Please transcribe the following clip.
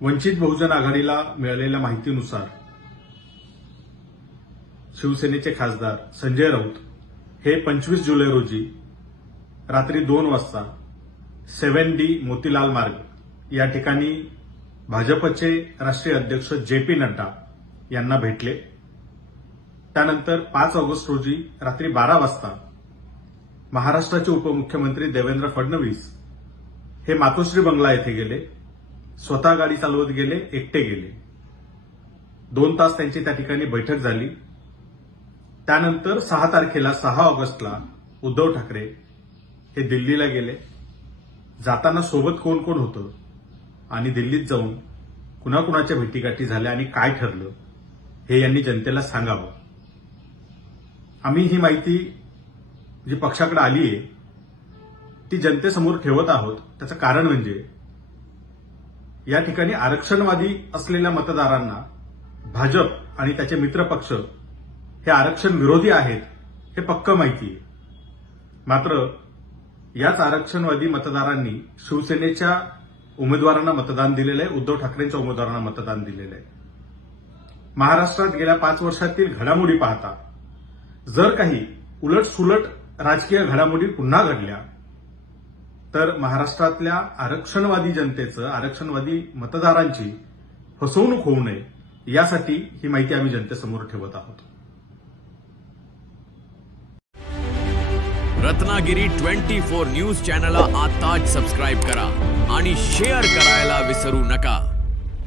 वंचित बहुजन आघाडीला मिळालेल्या माहितीनुसार शिवसेनेचे खासदार संजय राऊत हे 25 जुलै रोजी रात्री 2 वाजता 7D मोतीलाल मार्ग या ठिकाणी भाजपचे राष्ट्रीय अध्यक्ष जे.पी. नड्डा यांना भेटले। त्यानंतर 5 ऑगस्ट रोजी रात्री 12 वाजता महाराष्ट्राचे उपमुख्यमंत्री देवेंद्र फडणवीस हे मातोश्री बंगला येथे गेले। स्वतः गाडी चालवत गेले, एकटे गेले। 2 तास त्यांची त्या ठिकाणी बैठक झाली। त्यानंतर 6 तारखेला 6 ऑगस्टला उद्धव ठाकरे हे दिल्लीला गेले। जाताना सोबत कोण कोण होतं आणि दिल्लीत जाऊन कुणाकुणाच्या भेटीगाठी झाल्या आणि काय ठरलं हे यांनी जनतेला सांगावं। आम्ही ही माहिती जी पक्षाकडे आली आहे ती जनतेसमोर ठेवत आहोत। त्याचं कारण म्हणजे या ठिकाणी आरक्षणवादी असलेल्या मतदारांना भाजप आणि त्याचे मित्रपक्ष हे आरक्षण विरोधी आहेत हे पक्क माहिती आहे। मात्र याच आरक्षणवादी मतदारांनी शिवसेनेच्या उमेदवारांना मतदान दिलेलं आहे, उद्धव ठाकरेंच्या उमेदवारांना मतदान दिलेलं आहे। महाराष्ट्रात गेल्या 5 वर्षातील घडामोडी पाहता जर काही उलटसुलट राजकीय घडामोडी पुन्हा घडल्या तर महाराष्ट्रातल्या आरक्षणवादी जनतेचं, आरक्षणवादी मतदारांची फसवणूक होऊ नये यासाठी ही माहिती आम्ही जनतेसमोर ठेवत आहोत। रत्नागिरी 24 न्यूज चॅनलला आताच सबस्क्राइब करा आणि शेअर करायला विसरू नका।